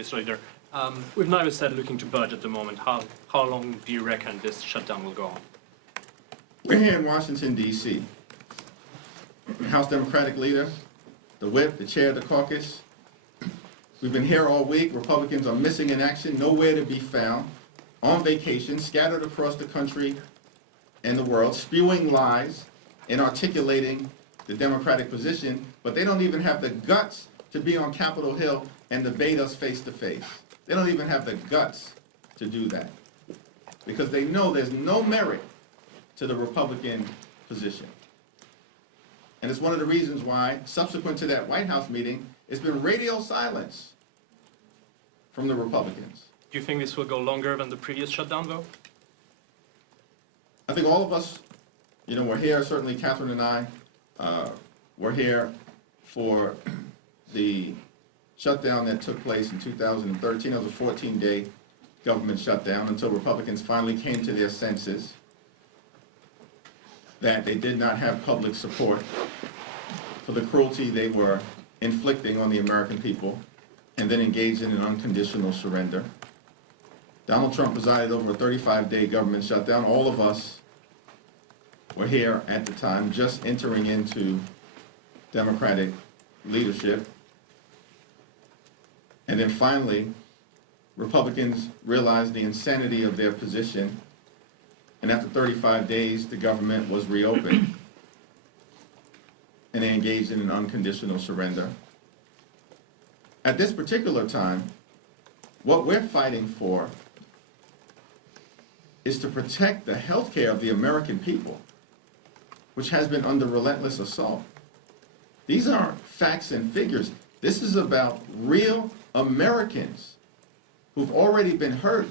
Mr. Leader. We've neither said looking to budget at the moment. How long do you reckon this shutdown will go on? We're here in Washington, D.C. House Democratic Leader, the whip, the chair of the caucus. We've been here all week. Republicans are missing in action, nowhere to be found, on vacation, scattered across the country and the world, spewing lies and articulating the Democratic position, but they don't even have the guts to be on Capitol Hill and debate us face to face. They don't even have the guts to do that because they know there's no merit to the Republican position. And it's one of the reasons why, subsequent to that White House meeting, it's been radio silence from the Republicans. Do you think this will go longer than the previous shutdown, though? I think all of us, we're here, certainly Catherine and I, we're here for the shutdown that took place in 2013. It was a 14-day government shutdown until Republicans finally came to their senses that they did not have public support for the cruelty they were inflicting on the American people and then engaged in an unconditional surrender. Donald Trump presided over a 35-day government shutdown. All of us were here at the time, just entering into Democratic leadership. And then finally, Republicans realized the insanity of their position, and after 35 days, the government was reopened, and they engaged in an unconditional surrender. At this particular time, what we're fighting for is to protect the health care of the American people, which has been under relentless assault. These aren't facts and figures. This is about real Americans who've already been hurt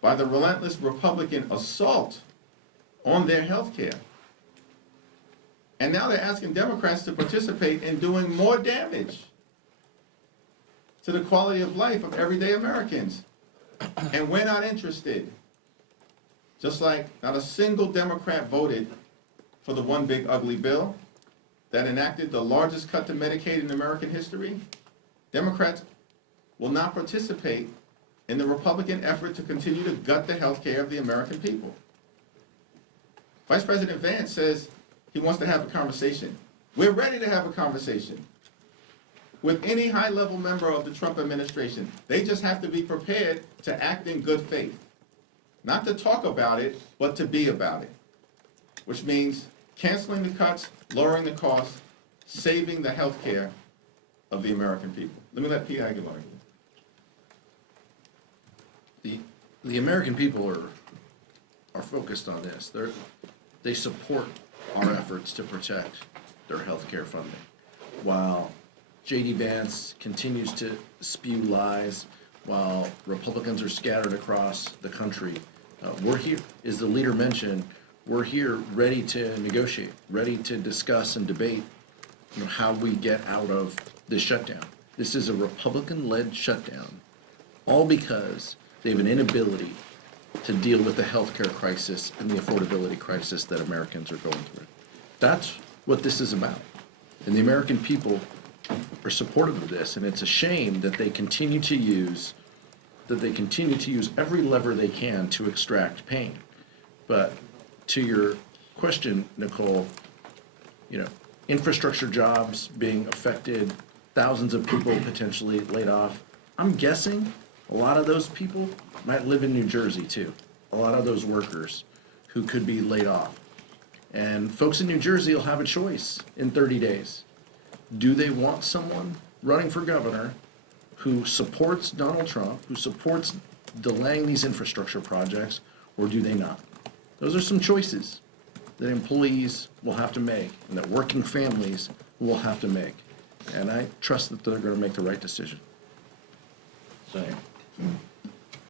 by the relentless Republican assault on their health care. And now they're asking Democrats to participate in doing more damage to the quality of life of everyday Americans. And we're not interested. Just like not a single Democrat voted for the one big ugly bill that enacted the largest cut to Medicaid in American history, Democrats will not participate in the Republican effort to continue to gut the health care of the American people. Vice President Vance says he wants to have a conversation. We're ready to have a conversation with any high-level member of the Trump administration. They just have to be prepared to act in good faith. Not to talk about it, but to be about it. Which means canceling the cuts, lowering the costs, saving the health care of the American people. Let me let Pete Aguilar. The American people are focused on this. They support our efforts to protect their health care funding. While J.D. Vance continues to spew lies, while Republicans are scattered across the country, we're here, as the leader mentioned, we're here ready to negotiate, ready to discuss and debate how we get out of this shutdown. This is a Republican-led shutdown, all because they have an inability to deal with the healthcare crisis and the affordability crisis that Americans are going through. That's what this is about. And the American people are supportive of this, and it's a shame that they continue to use every lever they can to extract pain. But to your question, Nicole, infrastructure jobs being affected, thousands of people potentially laid off. I'm guessing a lot of those people might live in New Jersey too. A lot of those workers who could be laid off. And folks in New Jersey will have a choice in 30 days. Do they want someone running for governor who supports Donald Trump, who supports delaying these infrastructure projects, or do they not? Those are some choices that employees will have to make and that working families will have to make. And I trust that they're going to make the right decision. Same.